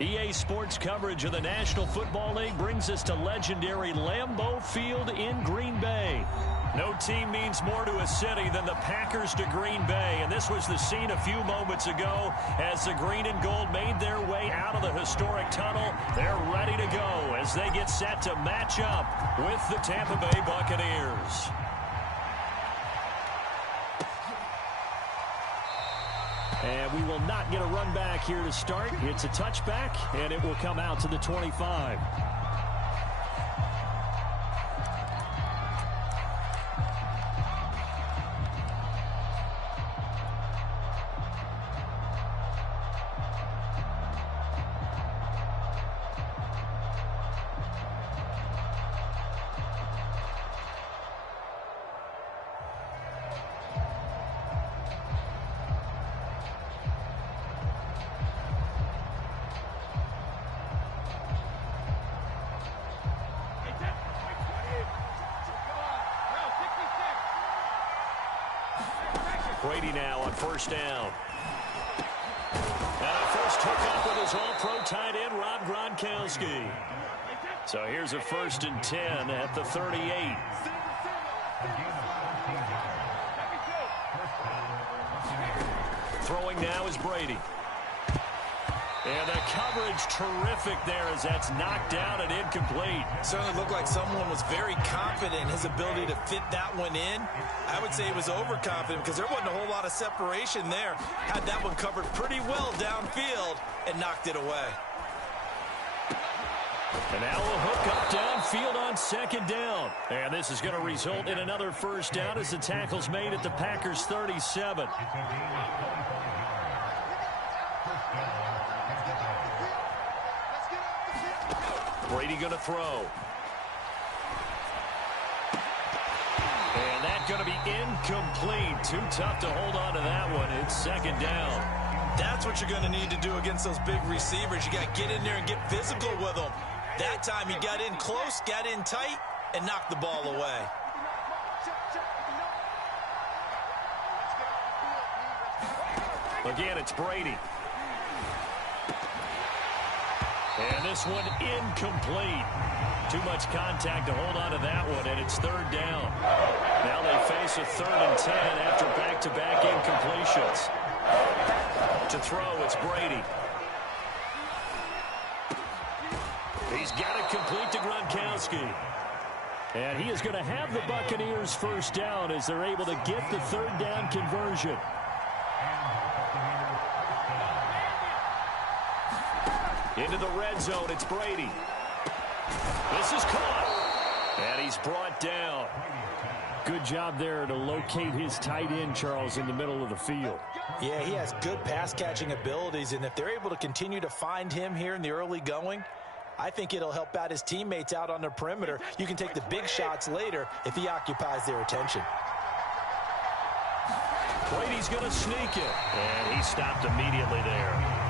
EA Sports coverage of the National Football League brings us to legendary Lambeau Field in Green Bay. No team means more to a city than the Packers to Green Bay, and this was the scene a few moments ago as the green and gold made their way out of the historic tunnel. They're ready to go as they get set to match up with the Tampa Bay Buccaneers. And we will not get a run back here to start. It's a touchback, and it will come out to the 25. Brady now on first down. And a first hookup with his all-pro tight end, Rob Gronkowski. So here's a 1st and 10 at the 38. Throwing now is Brady. And the coverage terrific there as that's knocked down and incomplete. Certainly looked like someone was very confident in his ability to fit that one in. I would say he was overconfident because there wasn't a whole lot of separation there. Had that one covered pretty well downfield and knocked it away. And now a hook up downfield on 2nd down. And this is going to result in another 1st down as the tackle's made at the Packers' 37. Brady going to throw. And that's going to be incomplete. Too tough to hold on to that one. It's 2nd down. That's what you're going to need to do against those big receivers. You got to get in there and get physical with them. That time he got in close, got in tight, and knocked the ball away. Again, it's Brady. And this one incomplete. Too much contact to hold on to that one, and it's 3rd down. Now they face a 3rd and 10 after back-to-back incompletions. To throw, it's Brady. He's got it complete to Gronkowski. And he is going to have the Buccaneers 1st down as they're able to get the 3rd down conversion. Into the red zone, it's Brady. This is caught. And he's brought down. Good job there to locate his tight end, Charles, in the middle of the field. Yeah, he has good pass-catching abilities, and if they're able to continue to find him here in the early going, I think it'll help out his teammates out on the perimeter. You can take the big shots later if he occupies their attention. Brady's going to sneak it. And he stopped immediately there.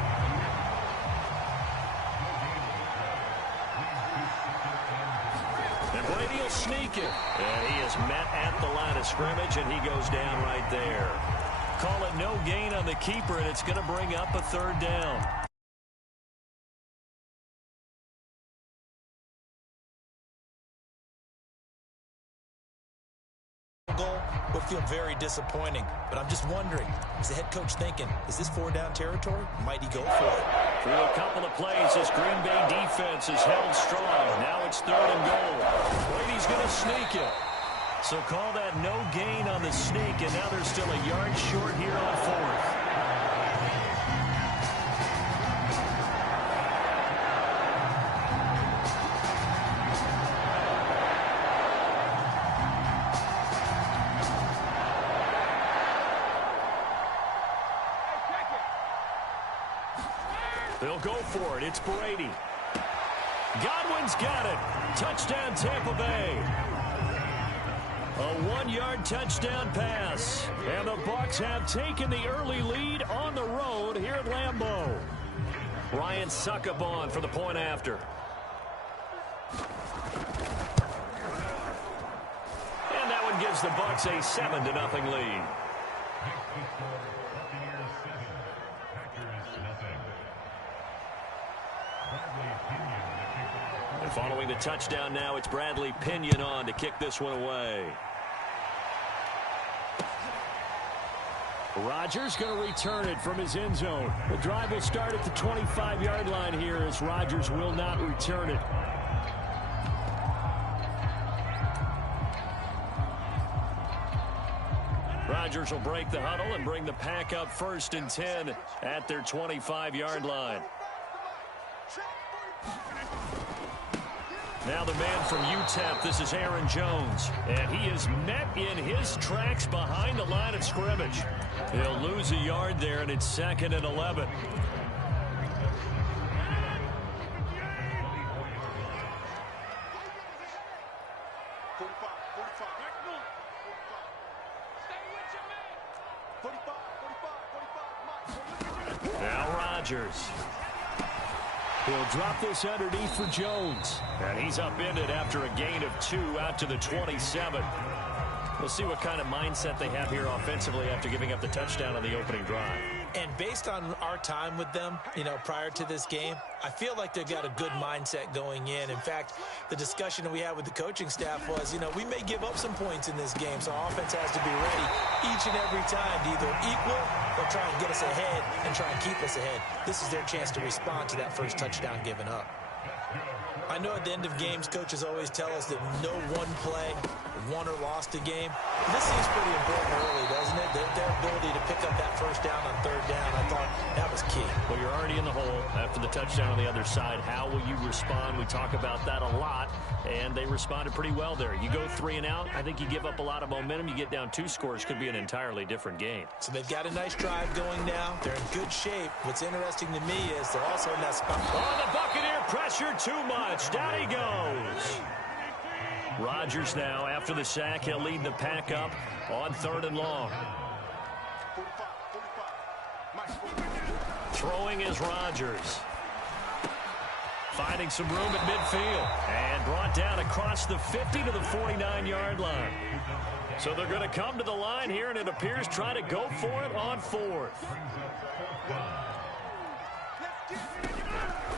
And Brady will sneak it. And he is met at the line of scrimmage, and he goes down right there. Call it no gain on the keeper, and it's going to bring up a 3rd down. Goal would feel very disappointing, but I'm just wondering, is the head coach thinking, is this 4-down territory? Might he go for it? Through a couple of plays, this Green Bay defense is held strong. Now it's 3rd and goal. Brady's going to sneak it. So call that no gain on the sneak, and now they're still a yard short here on 4th. They'll go for it. It's Brady. Godwin's got it. Touchdown, Tampa Bay. A 1-yard touchdown pass. And the Bucs have taken the early lead on the road here at Lambeau. Ryan Succop for the point after. And that one gives the Bucs a 7-0 lead. And following the touchdown now, it's Bradley Pinion on to kick this one away. Rodgers going to return it from his end zone. The drive will start at the 25-yard line here as Rodgers will not return it. Rodgers will break the huddle and bring the pack up 1st and 10 at their 25-yard line. Now the man from UTEP, this is Aaron Jones. And he is met in his tracks behind the line of scrimmage. He'll lose a yard there, and it's 2nd and 11. Now Rodgers. He'll drop this underneath for Jones. And he's upended after a gain of 2 out to the 27. We'll see what kind of mindset they have here offensively after giving up the touchdown on the opening drive. And based on our time with them, prior to this game, I feel like they've got a good mindset going in. In fact, the discussion that we had with the coaching staff was, we may give up some points in this game, so our offense has to be ready each and every time to either equal or try and get us ahead and try and keep us ahead. This is their chance to respond to that first touchdown given up. I know at the end of games, coaches always tell us that no one play won or lost a game. This seems pretty important early, doesn't it? Their ability to pick up that first down on 3rd down, I thought that was key. Well, you're already in the hole after the touchdown on the other side. How will you respond? We talk about that a lot, and they responded pretty well there. You go 3 and out, I think you give up a lot of momentum. You get down 2 scores, could be an entirely different game. So they've got a nice drive going now. They're in good shape. What's interesting to me is they're also in that spot. Oh, the Buccaneer pressure too much. Down he goes. Rodgers now, after the sack, he'll lead the pack up on 3rd and long. Throwing is Rodgers. Finding some room at midfield. And brought down across the 50 to the 49-yard line. So they're going to come to the line here, and it appears try to go for it on 4th.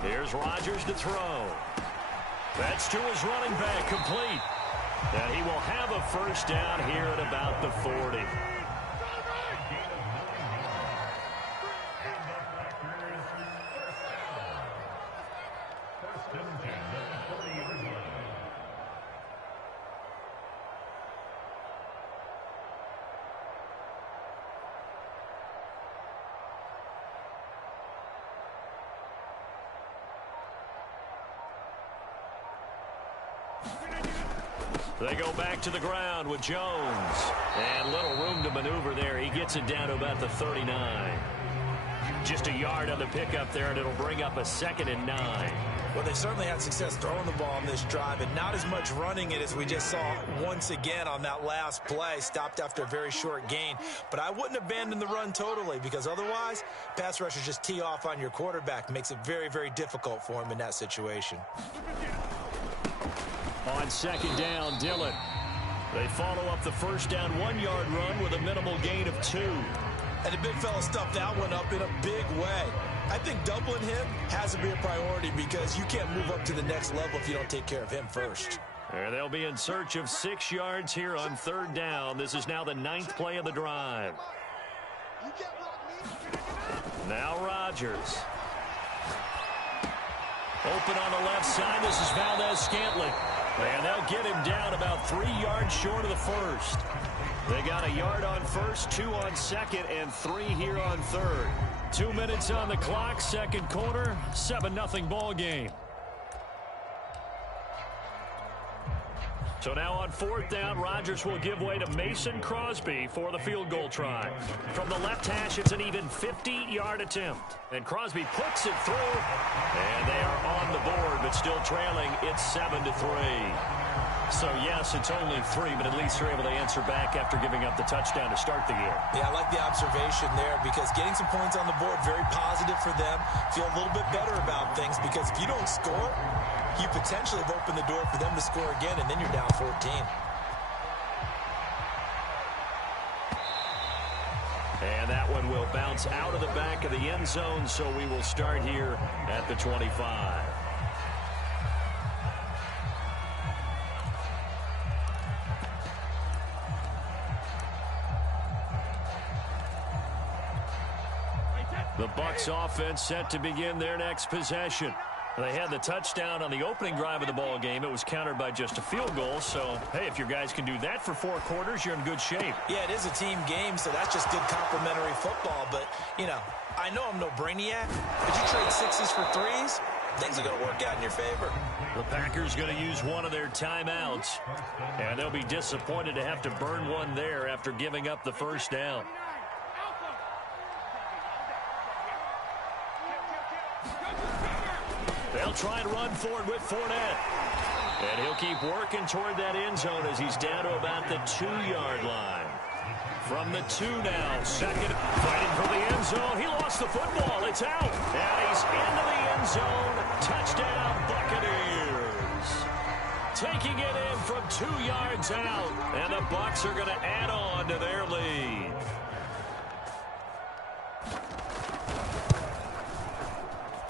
Here's Rodgers to throw. That's to his running back, complete. And he will have a first down here at about the 40. They go back to the ground with Jones. And little room to maneuver there. He gets it down to about the 39. Just a yard on the pickup there, and it'll bring up a 2nd and 9. Well, they certainly had success throwing the ball on this drive, and not as much running it as we just saw once again on that last play. Stopped after a very short gain. But I wouldn't abandon the run totally, because otherwise, pass rushers just tee off on your quarterback. Makes it very, very difficult for him in that situation. On 2nd down, Dillon. They follow up the first down 1-yard run with a minimal gain of 2. And the big fella stuffed that one up in a big way. I think doubling him has to be a priority because you can't move up to the next level if you don't take care of him first. And they'll be in search of 6 yards here on 3rd down. This is now the 9th play of the drive. Now Rodgers. Open on the left side. This is Valdez-Scantling. And they'll get him down about 3 yards short of the first. They got a yard on first, 2 on 2nd, and 3 here on 3rd. 2 minutes on the clock, 2nd quarter, 7-0 ball game. So now on 4th down, Rodgers will give way to Mason Crosby for the field goal try. From the left hash, it's an even 50-yard attempt. And Crosby puts it through, and they are on the board, but still trailing. It's 7-3. So, yes, it's only 3, but at least you're able to answer back after giving up the touchdown to start the year. Yeah, I like the observation there because getting some points on the board, very positive for them. Feel a little bit better about things because if you don't score, you potentially have opened the door for them to score again, and then you're down 14. And And that one will bounce out of the back of the end zone, so we will start here at the 25. The Bucs offense set to begin their next possession. They had the touchdown on the opening drive of the ball game. It was countered by just a field goal. So, hey, if your guys can do that for 4 quarters, you're in good shape. Yeah, it is a team game, so that's just good complementary football. But, you know, I know I'm no brainiac, but you trade 6s for 3s, things are going to work out in your favor. The Packers going to use one of their timeouts, and they'll be disappointed to have to burn one there after giving up the first down. They'll try and run forward with Fournette. And he'll keep working toward that end zone as he's down to about the 2-yard line. From the 2 now, second, fighting for the end zone. He lost the football. It's out. And he's into the end zone. Touchdown, Buccaneers. Taking it in from 2 yards out. And the Bucs are going to add on to their lead.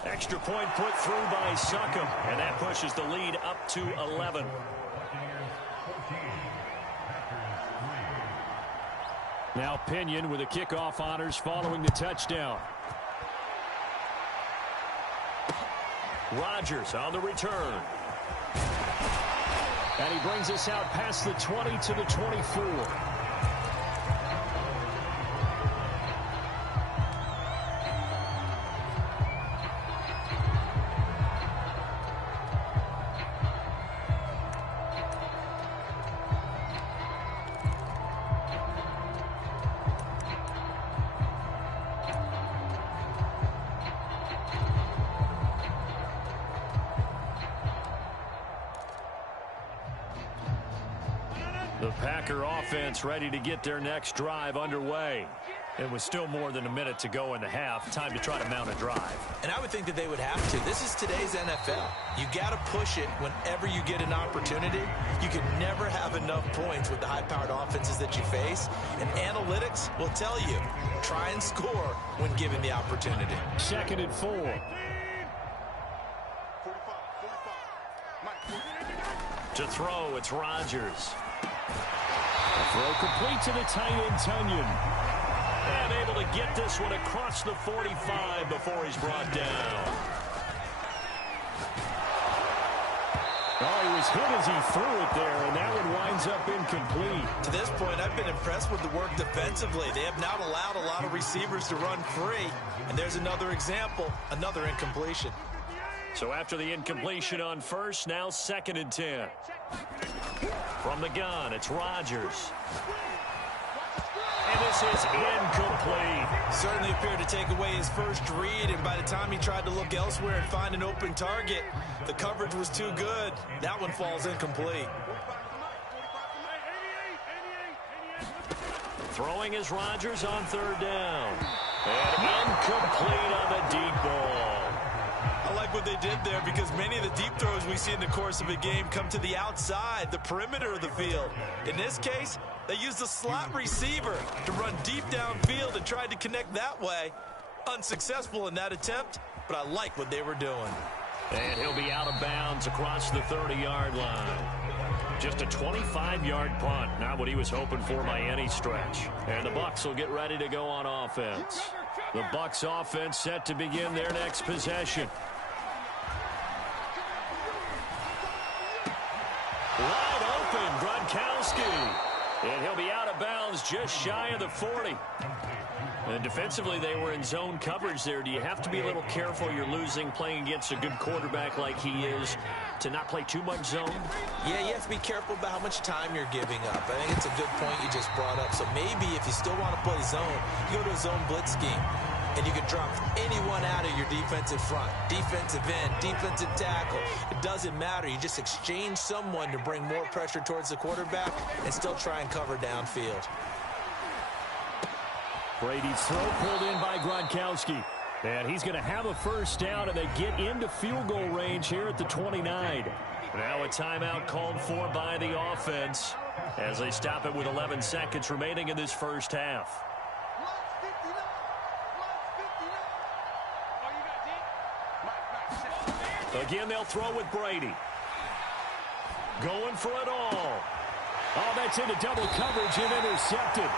Extra point put through by Succop, and that pushes the lead up to 11. Now Pinion with the kickoff honors following the touchdown. Rodgers on the return. And he brings us out past the 20 to the 24. The Packer offense ready to get their next drive underway. It was still more than a minute to go in the half. Time to try to mount a drive. And I would think that they would have to. This is today's NFL. You got to push it whenever you get an opportunity. You can never have enough points with the high-powered offenses that you face. And analytics will tell you, try and score when given the opportunity. 2nd and 4. To throw, it's Rodgers. Throw complete to the tight end, Tunyon. And able to get this one across the 45 before he's brought down. Oh, he was hit as he threw it there, and that one winds up incomplete. To this point, I've been impressed with the work defensively. They have not allowed a lot of receivers to run free. And there's another example, another incompletion. So after the incompletion on first, now 2nd and 10. From the gun, it's Rodgers. And this is incomplete. Certainly appeared to take away his first read, and by the time he tried to look elsewhere and find an open target, the coverage was too good. That one falls incomplete. Throwing is Rodgers on 3rd down. And incomplete on the deep ball. I like what they did there because many of the deep throws we see in the course of a game come to the outside, the perimeter of the field. In this case, they used a slot receiver to run deep downfield and tried to connect that way. Unsuccessful in that attempt, but I like what they were doing. And he'll be out of bounds across the 30-yard line. Just a 25-yard punt, not what he was hoping for by any stretch. And the Bucs will get ready to go on offense. The Bucs offense set to begin their next possession. Wide open, Gronkowski. And he'll be out of bounds just shy of the 40. And defensively, they were in zone coverage there. Do you have to be a little careful? You're losing playing against a good quarterback like he is to not play too much zone? Yeah, you have to be careful about how much time you're giving up. I think it's a good point you just brought up. So maybe if you still want to play zone, you go to a zone blitz scheme. And you can drop anyone out of your defensive front, defensive end, defensive tackle. It doesn't matter. You just exchange someone to bring more pressure towards the quarterback and still try and cover downfield. Brady's throw pulled in by Gronkowski. And he's going to have a first down, and they get into field goal range here at the 29. Now a timeout called for by the offense as they stop it with 11 seconds remaining in this first half. Again, they'll throw with Brady. Going for it all. Oh, that's into double coverage and intercepted.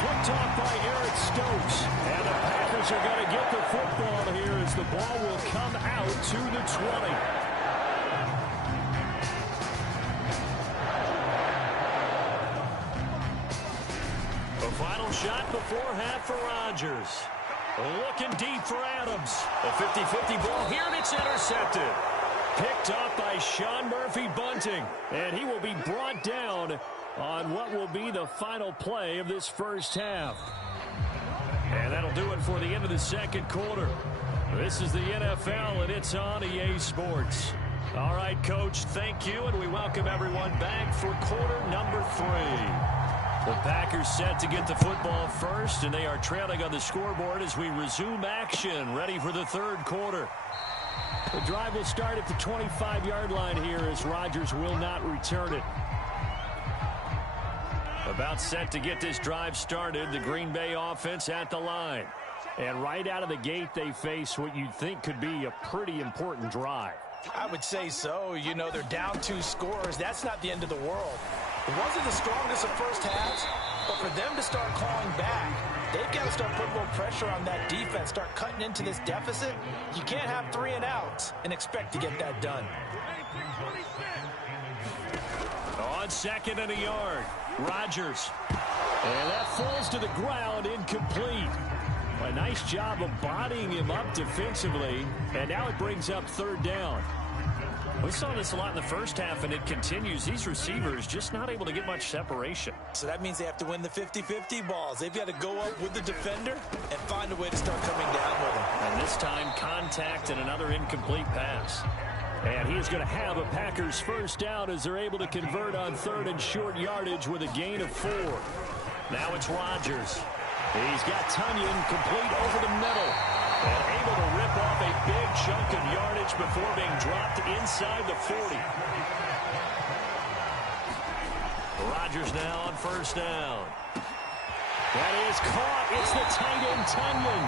Picked off by Eric Stokes. And the Packers are going to get the football here as the ball will come out to the 20. The final shot before half for Rodgers. Looking deep for Adams. A 50-50 ball here, and it's intercepted. Picked off by Sean Murphy-Bunting. And he will be brought down on what will be the final play of this first half. And that'll do it for the end of the second quarter. This is the NFL, and it's on EA Sports. All right, Coach, thank you, and we welcome everyone back for quarter number 3. The Packers set to get the football first, and they are trailing on the scoreboard as we resume action, ready for the third quarter. The drive will start at the 25-yard line here as Rodgers will not return it. About set to get this drive started, the Green Bay offense at the line. And right out of the gate, they face what you'd think could be a pretty important drive. I would say so. You know, they're down 2 scores. That's not the end of the world. It wasn't the strongest of first halves, but for them to start clawing back, they've got to start putting more pressure on that defense, start cutting into this deficit. You can't have 3 and outs and expect to get that done. On second and a yard, Rodgers. And that falls to the ground, incomplete. A nice job of bodying him up defensively, and now it brings up third down. We saw this a lot in the first half, and it continues. These receivers just not able to get much separation. So that means they have to win the 50-50 balls. They've got to go up with the defender and find a way to start coming down with him. And this time, contact and another incomplete pass. And he is going to have a Packers first down as they're able to convert on third and short yardage with a gain of 4. Now it's Rodgers. He's got Tunyon complete over the middle. And able to rip off a big chunk of yardage before being dropped inside the 40. Rodgers now on first down. That is caught. It's the tight end, Tunyon.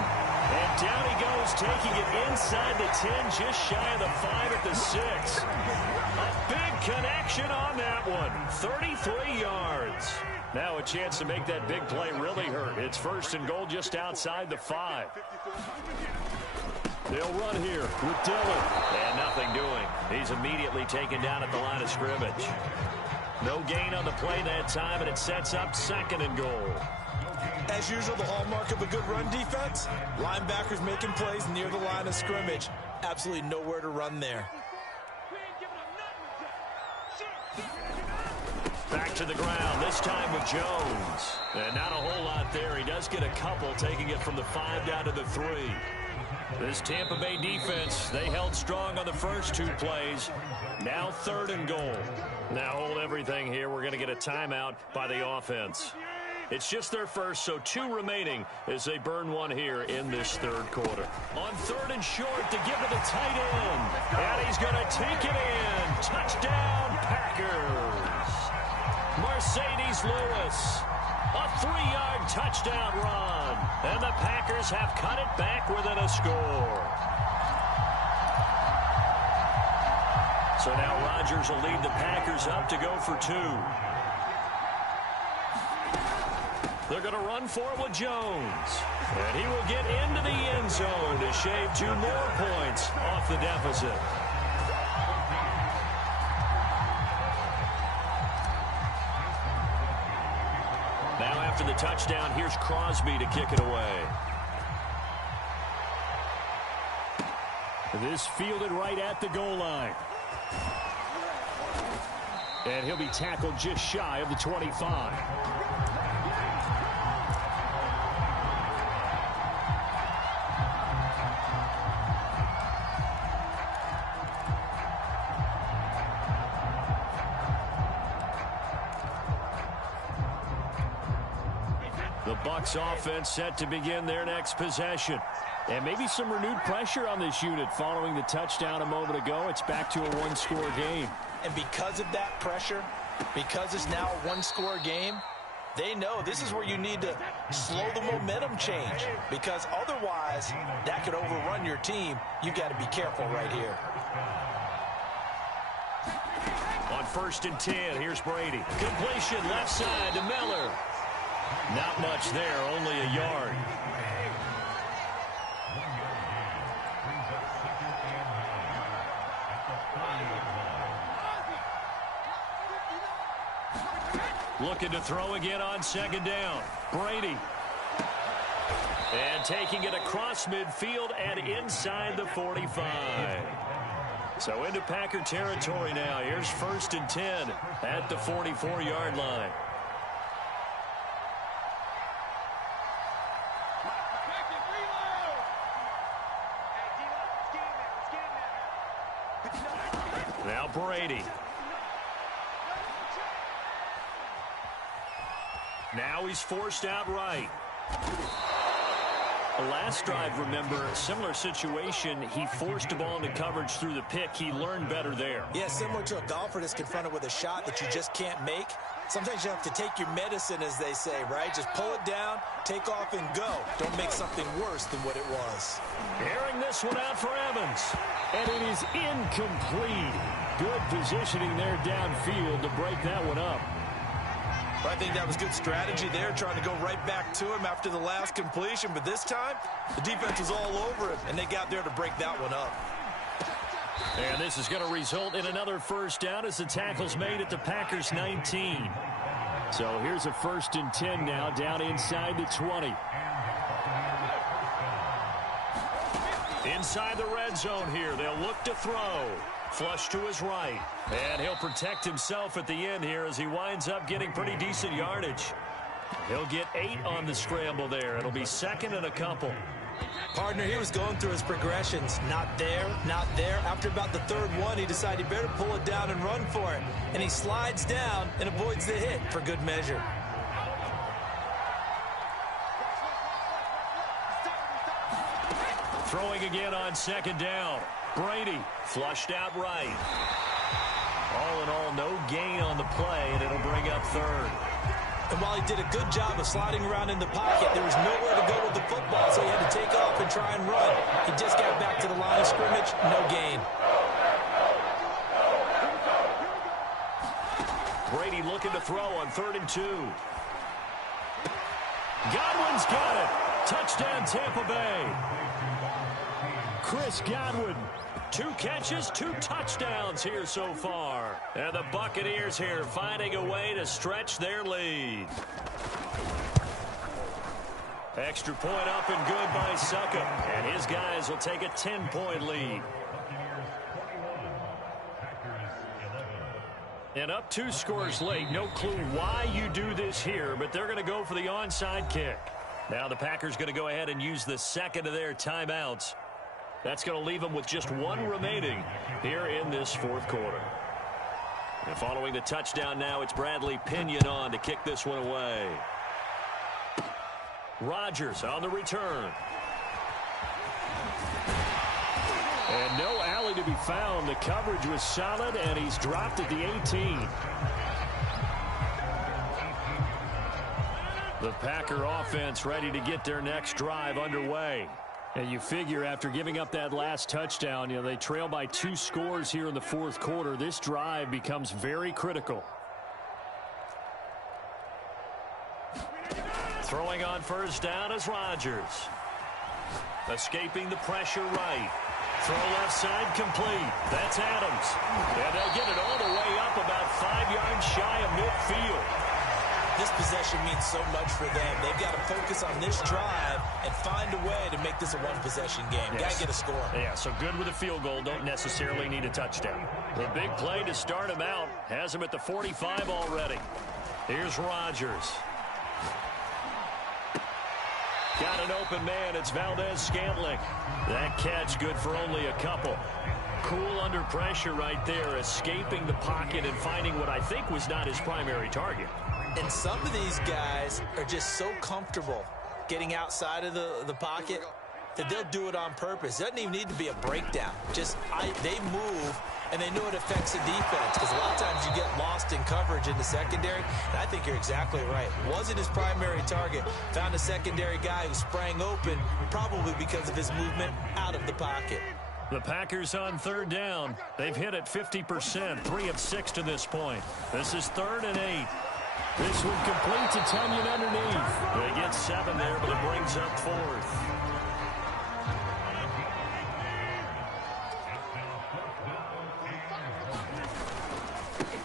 And down he goes, taking it inside the 10, just shy of the 5 at the 6. A big connection on that one. 33 yards. Now a chance to make that big play really hurt. It's first and goal just outside the 5. They'll run here with Dillon. And nothing doing. He's immediately taken down at the line of scrimmage. No gain on the play that time, and it sets up second and goal. As usual, the hallmark of a good run defense, linebackers making plays near the line of scrimmage. Absolutely nowhere to run there. Back to the ground, this time with Jones. And not a whole lot there. He does get a couple, taking it from the 5 down to the 3. This Tampa Bay defense, they held strong on the first 2 plays. Now third and goal. Now hold everything here. We're going to get a timeout by the offense. It's just their first, so 2 remaining as they burn one here in this third quarter. On third and short to give to the tight end. And he's going to take it in. Touchdown, Packers. Mercedes Lewis. A 3-yard touchdown run. And the Packers have cut it back within a score. So now Rodgers will lead the Packers up to go for 2. They're going to run for it with Jones. And he will get into the end zone to shave 2 more points off the deficit. Now after the touchdown, here's Crosby to kick it away. This fielded right at the goal line. And he'll be tackled just shy of the 25. The Bucs offense set to begin their next possession. And maybe some renewed pressure on this unit following the touchdown a moment ago. It's back to a 1-score game. And because of that pressure, because it's now a 1-score game, They know this is where you need to slow the momentum change, because otherwise that could overrun your team. You've got to be careful right here. On 1st and 10, here's Brady. Completion left side to Miller. Not much there, only a yard. Looking to throw again on 2nd down. Brady. And taking it across midfield and inside the 45. So into Packer territory now. Here's 1st and 10 at the 44-yard line. Now Brady. Now he's forced out right. The last drive, remember, similar situation. He forced the ball into coverage through the pick. He learned better there. Yeah, similar to a golfer that's confronted with a shot that you just can't make. Sometimes you have to take your medicine, as they say, right? Just pull it down, take off, and go. Don't make something worse than what it was. Airing this one out for Evans. And it is incomplete. Good positioning there downfield to break that one up. I think that was good strategy there, trying to go right back to him after the last completion. But this time, the defense was all over him, and they got there to break that one up. And this is going to result in another 1st down as the tackle's made at the Packers 19. So here's a 1st and 10 now, down inside the 20. Inside the red zone here, they'll look to throw. Flush to his right. And he'll protect himself at the end here as he winds up getting pretty decent yardage. He'll get 8 on the scramble there. It'll be 2nd and a couple. Partner, he was going through his progressions. Not there, not there. After about the 3rd one, he decided he better pull it down and run for it. And he slides down and avoids the hit for good measure. Throwing again on 2nd down. Brady flushed out right. All in all, no gain on the play, and it'll bring up 3rd. And while he did a good job of sliding around in the pocket, there was nowhere to go with the football, so he had to take off and try and run. He just got back to the line of scrimmage, no gain. Brady looking to throw on 3rd and 2. Godwin's got it. Touchdown, Tampa Bay. Chris Godwin. 2 catches, 2 touchdowns here so far. And the Buccaneers here finding a way to stretch their lead. Extra point up and good by Succop. And his guys will take a 10-point lead. And up 2 scores late. No clue why you do this here, but they're going to go for the onside kick. Now the Packers going to go ahead and use the 2nd of their timeouts. That's going to leave them with just 1 remaining here in this 4th quarter. And following the touchdown now, it's Bradley Pinion on to kick this one away. Rodgers on the return. And no alley to be found. The coverage was solid, and he's dropped at the 18. The Packer offense ready to get their next drive underway. And you figure after giving up that last touchdown, they trail by 2 scores here in the 4th quarter. This drive becomes very critical. Throwing on 1st down is Rodgers. Escaping the pressure right. Throw left side complete. That's Adams. And they'll get it all the way up about 5 yards shy of midfield. This possession means so much for them. They've got to focus on this drive and find a way to make this a 1-possession game. Yes. Got to get a score. Yeah, so good with a field goal. Don't necessarily need a touchdown. The big play to start him out has him at the 45 already. Here's Rodgers. Got an open man. It's Valdez-Scantling. That catch good for only a couple. Cool under pressure right there, escaping the pocket and finding what I think was not his primary target. And some of these guys are just so comfortable getting outside of the pocket that they'll do it on purpose. It doesn't even need to be a breakdown. Just they move and they know it affects the defense because a lot of times you get lost in coverage in the secondary, and I think you're exactly right. Wasn't his primary target. Found a secondary guy who sprang open, probably because of his movement out of the pocket. The Packers on third down. They've hit it 50%, 3 of 6 to this point. This is 3rd and 8. This one complete to Tunyon underneath. They get 7 there, but it brings up 4th.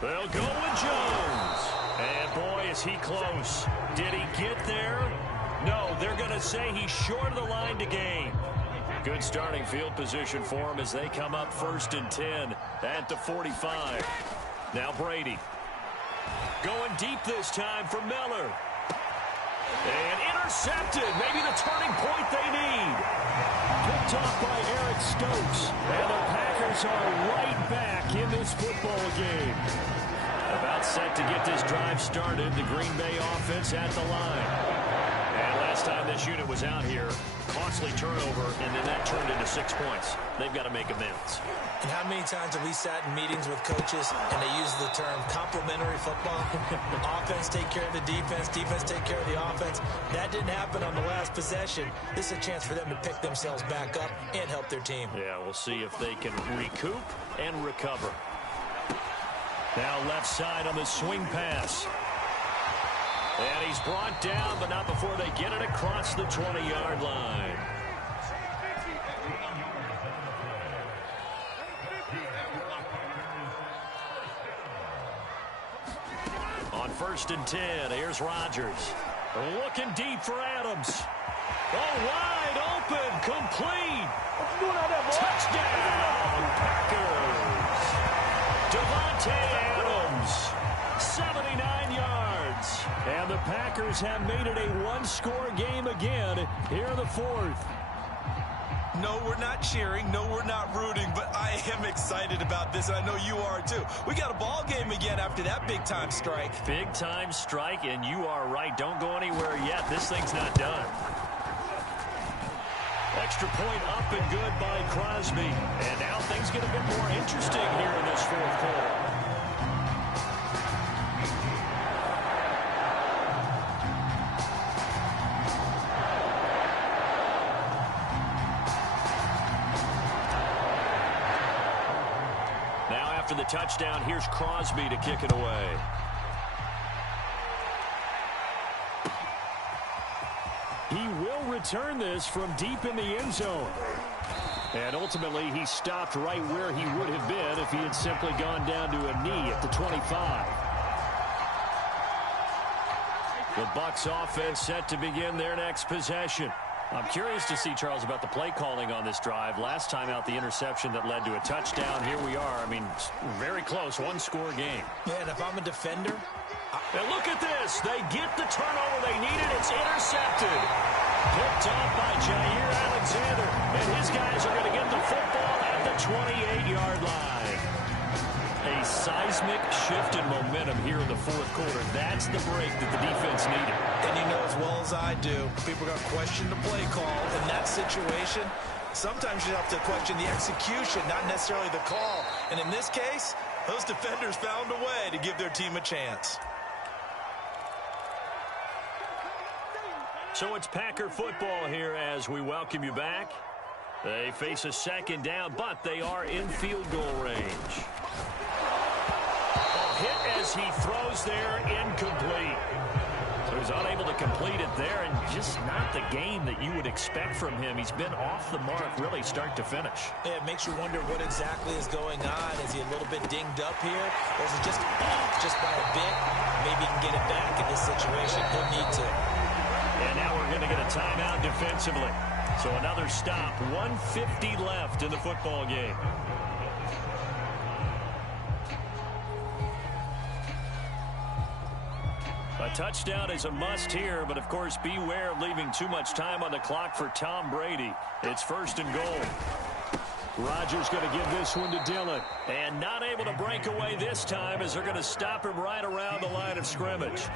They'll go with Jones. And boy, is he close. Did he get there? No, they're going to say he's short of the line to gain. Good starting field position for him as they come up 1st and 10 at the 45. Now Brady. Going deep this time for Miller. And intercepted. Maybe the turning point they need. Picked off by Eric Stokes. And the Packers are right back in this football game. About set to get this drive started. The Green Bay offense at the line. And last time this unit was out here, costly turnover, and then that turned into 6 points. They've got to make amends. And how many times have we sat in meetings with coaches and they use the term complementary football? Offense take care of the defense, defense take care of the offense. That didn't happen on the last possession. This is a chance for them to pick themselves back up and help their team. Yeah, we'll see if they can recoup and recover. Now left side on the swing pass. And he's brought down, but not before they get it across the 20-yard line. On 1st and 10, here's Rodgers. Looking deep for Adams. Oh, wide open, complete. Touchdown, Packers. Devontae Adams, 79 yards. And the Packers have made it a one-score game again here in the 4th. No, we're not cheering. No, we're not rooting, but I am excited about this, and I know you are too. We got a ball game again after that big-time strike. Big-time strike, and you are right. Don't go anywhere yet. This thing's not done. Extra point up and good by Crosby. And now things get a bit more interesting here in this 4th quarter. After the touchdown, here's Crosby to kick it away. He will return this from deep in the end zone. And ultimately, he stopped right where he would have been if he had simply gone down to a knee at the 25. The Bucs offense set to begin their next possession. I'm curious to see, Charles, about the play calling on this drive. Last time out, the interception that led to a touchdown. Here we are. I mean, very close, one-score game. Yeah, and if I'm a defender... And look at this. They get the turnover they needed. It's intercepted. Picked off by Jair Alexander. And his guys are going to get the football at the 28-yard line. A seismic shift in momentum here in the 4th quarter. That's the break that the defense needed. And you know as well as I do, people are going to question the play call in that situation. Sometimes you have to question the execution, not necessarily the call. And in this case, those defenders found a way to give their team a chance. So it's Packer football here as we welcome you back. They face a 2nd down, but they are in field goal range. Hit as he throws there, incomplete. So he's unable to complete it there, and just not the game that you would expect from him. He's been off the mark really start to finish. Yeah, it makes you wonder what exactly is going on. Is he a little bit dinged up here, or is it just off just by a bit? Maybe he can get it back in this situation. He'll need to. And now we're going to get a timeout defensively. So another stop, 1:50 left in the football game. A touchdown is a must here, but of course beware of leaving too much time on the clock for Tom Brady. It's 1st and goal. Rodgers going to give this one to Dillon. And not able to break away this time as they're going to stop him right around the line of scrimmage.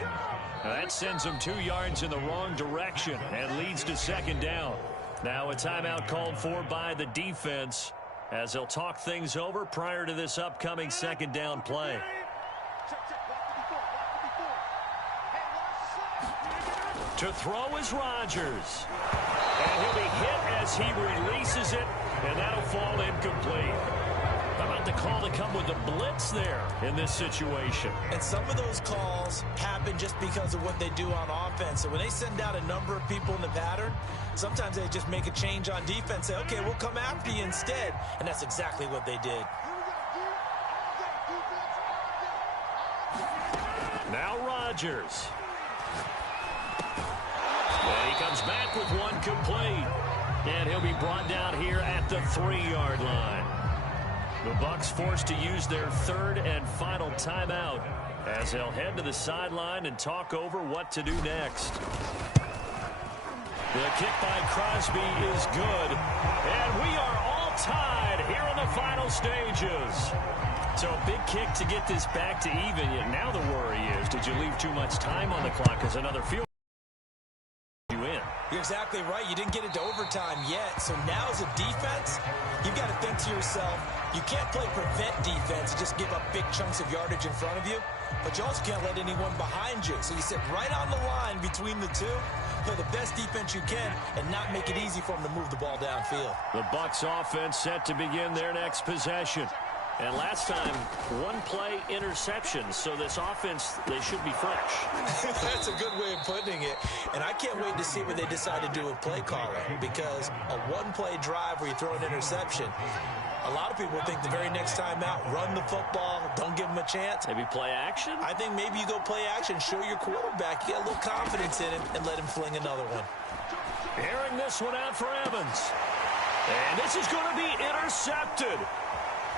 Now that sends him 2 yards in the wrong direction and leads to 2nd down. Now a timeout called for by the defense. as they'll talk things over prior to this upcoming second down play. To throw is Rodgers. And he'll be hit as he releases it, and that'll fall incomplete. How about the call to come with the blitz there in this situation? And some of those calls happen just because of what they do on offense. So when they send out a number of people in the pattern, sometimes they just make a change on defense, say, okay, we'll come after you instead. And that's exactly what they did. Now Rodgers. And he comes back with one complete. And he'll be brought down here at the 3-yard line. The Bucs forced to use their third and final timeout as they'll head to the sideline and talk over what to do next. The kick by Crosby is good. And we are all tied here in the final stages. So a big kick to get this back to even. Yet now the worry is, did you leave too much time on the clock as another field? You're exactly right. You didn't get it to overtime yet. So now as a defense, you've got to think to yourself, you can't play prevent defense and just give up big chunks of yardage in front of you. But you also can't let anyone behind you. So you sit right on the line between the two, play the best defense you can, and not make it easy for them to move the ball downfield. The Bucs offense set to begin their next possession. And last time, one-play interception, so this offense, they should be fresh. That's a good way of putting it. And I can't wait to see what they decide to do with play calling, because a one-play drive where you throw an interception, a lot of people think the very next time out, run the football, don't give them a chance. Maybe play action? I think maybe you go play action, show your quarterback, you get a little confidence in him, and let him fling another one. Airing this one out for Evans. And this is going to be intercepted.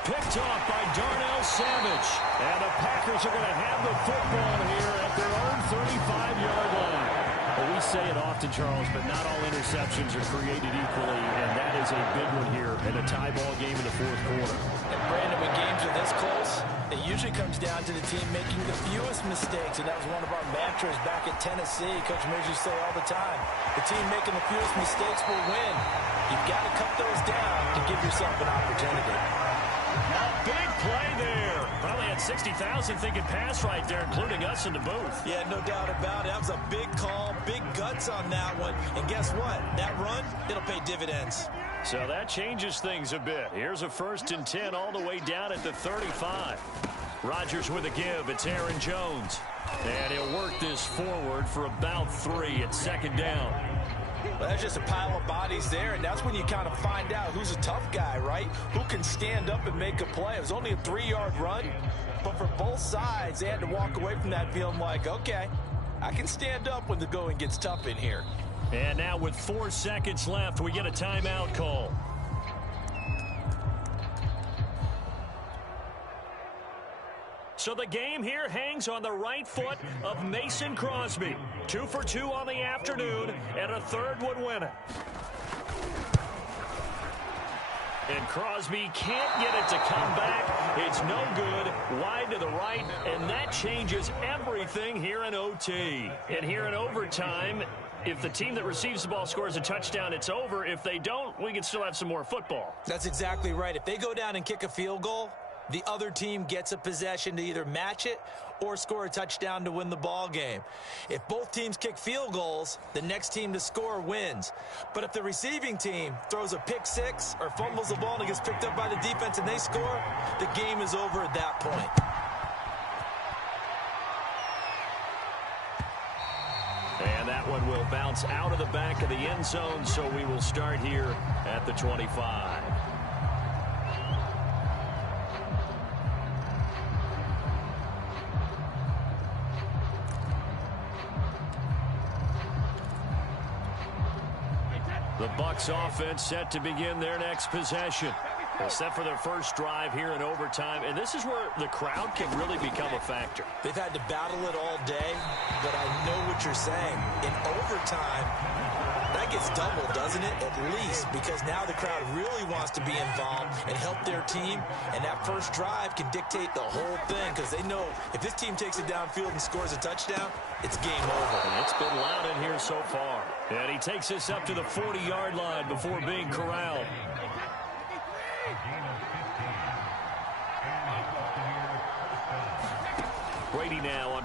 Picked off by Darnell Savage. And the Packers are going to have the football here at their own 35-yard line. Well, we say it often, Charles, but not all interceptions are created equally, and that is a big one here in a tie ball game in the fourth quarter. And Brandon, when games are this close, it usually comes down to the team making the fewest mistakes, and that was one of our mantras back at Tennessee. Coach Mears used to say all the time, the team making the fewest mistakes will win. You've got to cut those down to give yourself an opportunity. A big play there. Probably had 60,000 thinking pass right there, including us in the booth. Yeah, no doubt about it. That was a big call, big guts on that one. And guess what? That run, it'll pay dividends. So that changes things a bit. Here's a 1st and 10 all the way down at the 35. Rodgers with a give. It's Aaron Jones. And he'll work this forward for about 3 at 2nd down. Well, that's just a pile of bodies there, and that's when you kind of find out who's a tough guy, right? Who can stand up and make a play. It was only a 3-yard run, but for both sides, they had to walk away from that feeling like, okay, I can stand up when the going gets tough in here. And now with 4 seconds left, we get a timeout call. So the game here hangs on the right foot of Mason Crosby. 2 for 2 on the afternoon, and a third would win it. And Crosby can't get it to come back. It's no good. Wide to the right, and that changes everything here in OT. And here in overtime, if the team that receives the ball scores a touchdown, it's over. If they don't, we can still have some more football. That's exactly right. If they go down and kick a field goal, the other team gets a possession to either match it or score a touchdown to win the ball game. If both teams kick field goals, the next team to score wins. But if the receiving team throws a pick six or fumbles the ball and it gets picked up by the defense and they score, the game is over at that point. And that one will bounce out of the back of the end zone, so we will start here at the 25. The Bucs offense set to begin their next possession. Set for their first drive here in overtime. And this is where the crowd can really become a factor. They've had to battle it all day, but I know what you're saying. In overtime, that gets doubled, doesn't it? At least, because now the crowd really wants to be involved and help their team. And that first drive can dictate the whole thing, because they know if this team takes it downfield and scores a touchdown, it's game over. And it's been loud in here so far. And he takes this up to the 40-yard line before being corralled.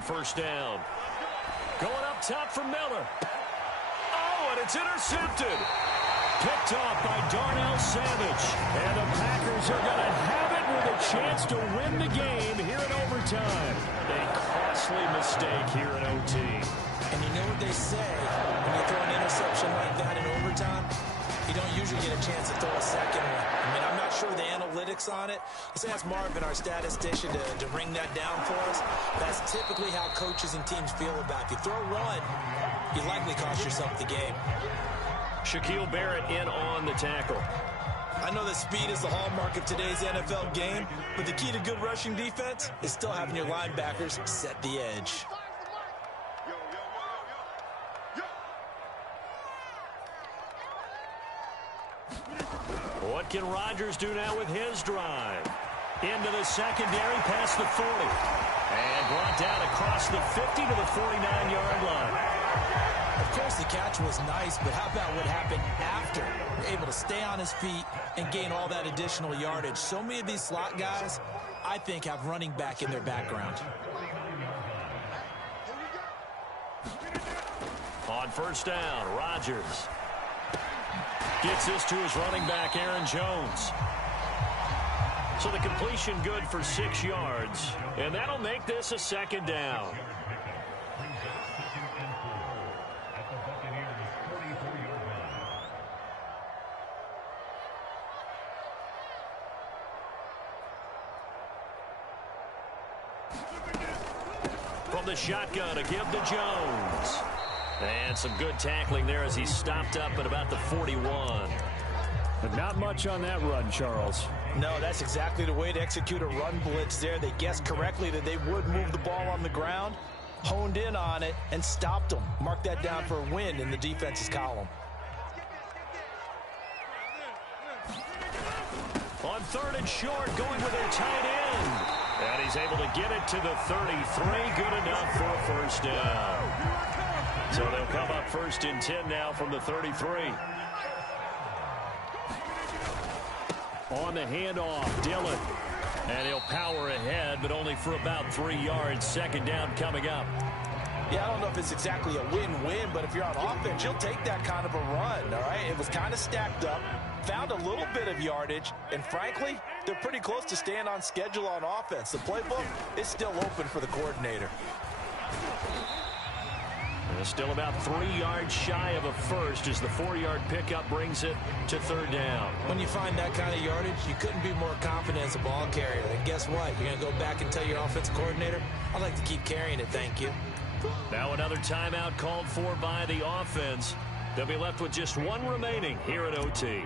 first down. Going up top for Miller. Oh, and it's intercepted. Picked off by Darnell Savage. And the Packers are going to have it with a chance to win the game here in overtime. A costly mistake here in OT. And you know what they say, when you throw an interception like that in overtime, you don't usually get a chance to throw a second one. I mean, I'm not sure the analytics on it. Let's ask Marvin, our statistician, to ring that down for us. That's typically how coaches and teams feel about it. If you throw one, you likely cost yourself the game. Shaquille Barrett in on the tackle. I know that speed is the hallmark of today's NFL game, but the key to good rushing defense is still having your linebackers set the edge. What can Rodgers do now with his drive? Into the secondary, past the 40. And brought down across the 50 to the 49-yard line. Of course, the catch was nice, but how about what happened after? Able to stay on his feet and gain all that additional yardage. So many of these slot guys, I think, have running back in their background. On first down, Rodgers gets this to his running back, Aaron Jones. So the completion good for 6 yards, and that'll make this a second down. From the shotgun, a give to Jones. And some good tackling there as he stopped up at about the 41. But not much on that run, Charles. No, that's exactly the way to execute a run blitz there. They guessed correctly that they would move the ball on the ground, honed in on it, and stopped them. Mark that down for a win in the defense's column. On third and short, going with their tight end. And he's able to get it to the 33. Good enough for a first down. So they'll come up first and 10 now from the 33. On the handoff, Dillon. And he'll power ahead, but only for about 3 yards. Second down coming up. Yeah, I don't know if it's exactly a win-win, but if you're on offense, you'll take that kind of a run, all right? It was kind of stacked up, found a little bit of yardage, and frankly, they're pretty close to staying on schedule on offense. The playbook is still open for the coordinator. And still about 3 yards shy of a first as the 4-yard pickup brings it to third down. When you find that kind of yardage, you couldn't be more confident as a ball carrier. And guess what? You're going to go back and tell your offensive coordinator, I'd like to keep carrying it, thank you. Now another timeout called for by the offense. They'll be left with just one remaining here at OT.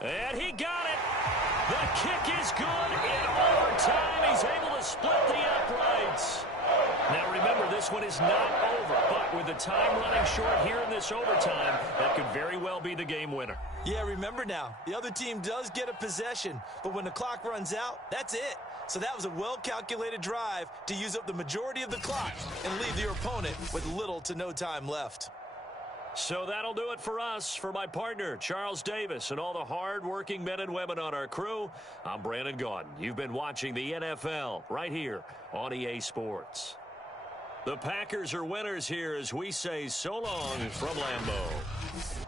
And he got it. The kick is good in overtime. He's able to split the uprights. Now remember, this one is not over, but with the time running short here in this overtime, that could very well be the game winner. Yeah, remember now, the other team does get a possession, but when the clock runs out, that's it. So that was a well-calculated drive to use up the majority of the clock and leave your opponent with little to no time left. So that'll do it for us. For my partner, Charles Davis, and all the hard-working men and women on our crew, I'm Brandon Gaudin. You've been watching the NFL right here on EA Sports. The Packers are winners here as we say so long from Lambeau.